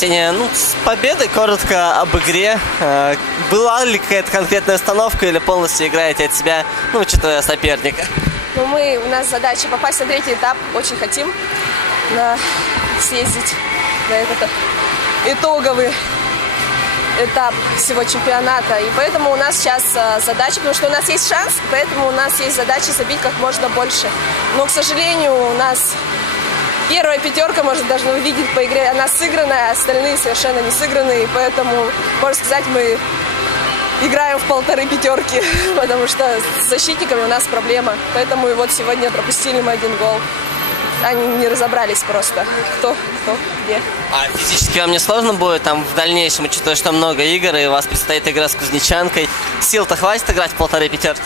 Ксения, с победой коротко об игре. Была ли какая-то конкретная остановка или полностью играете от себя, учитывая соперника? У нас задача попасть на третий этап. Очень хотим съездить на этот итоговый этап всего чемпионата. И поэтому у нас сейчас задача, потому что у нас есть шанс, поэтому у нас есть задача забить как можно больше. Но, к сожалению, у нас первая пятерка, может, даже увидеть по игре, она сыгранная, а остальные совершенно не сыгранные. И поэтому, можно сказать, мы играем в полторы пятерки, потому что с защитниками у нас проблема. Поэтому и вот сегодня пропустили мы 1 гол. Они не разобрались просто, кто, где. А физически вам не сложно будет там в дальнейшем, учитывая, что много игр, и у вас предстоит игра с Кузнечанкой? Сил-то хватит играть в полторы пятерки?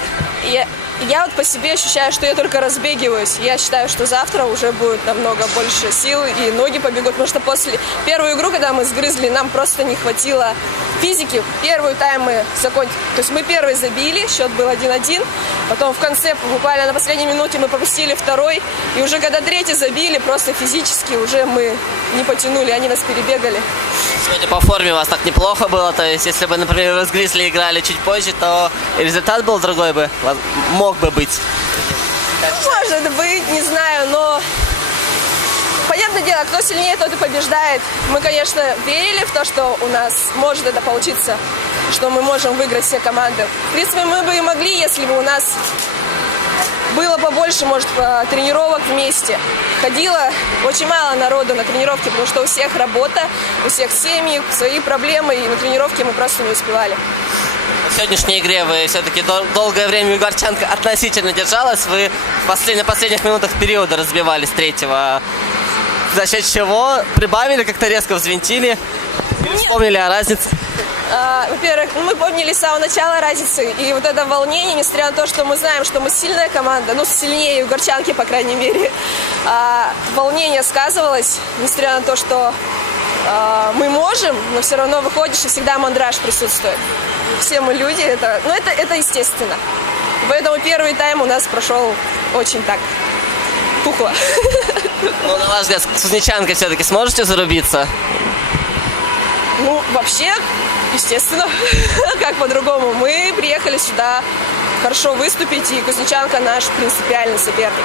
Я вот по себе ощущаю, что я только разбегиваюсь. Я считаю, что завтра уже будет намного больше сил, и ноги побегут, потому что после первую игру, когда мы сгрызли, нам просто не хватило физики. Первую тайм мы закончили. То есть мы первый забили, счет был 1-1. Потом в конце, буквально на последней минуте, мы пропустили второй. И уже когда третий забили, просто физически уже мы не потянули, они нас перебегали. Сегодня по форме у вас так неплохо было. То есть если бы, например, вы с Гризли играли чуть позже, то результат был другой бы. Мог бы быть. Может быть, не знаю, но понятное дело, кто сильнее, тот и побеждает. Мы, конечно, верили в то, что у нас может это получиться, что мы можем выиграть все команды. В принципе, мы бы и могли, если бы у нас было побольше, может, тренировок вместе. Ходило очень мало народу на тренировки, потому что у всех работа, у всех семьи, свои проблемы, и на тренировке мы просто не успевали. В сегодняшней игре вы все-таки долгое время Егорчанка относительно держалась. Вы на последних минутах периода разбивались третьего. За счет чего прибавили, как-то резко взвинтили. Вспомнили о разнице. Во-первых, мы помнили с самого начала разницы. И вот это волнение, несмотря на то, что мы знаем, что мы сильная команда, сильнее Егорчанки, по крайней мере, волнение сказывалось, несмотря на то, что мы можем, но все равно выходишь, и всегда мандраж присутствует. Все мы люди, это естественно. Поэтому первый тайм у нас прошел очень так тухло. На ваш взгляд, с Кузнечанкой все-таки сможете зарубиться? Вообще, естественно, как по-другому. Мы приехали сюда хорошо выступить, и Кузнечанка наш принципиальный соперник.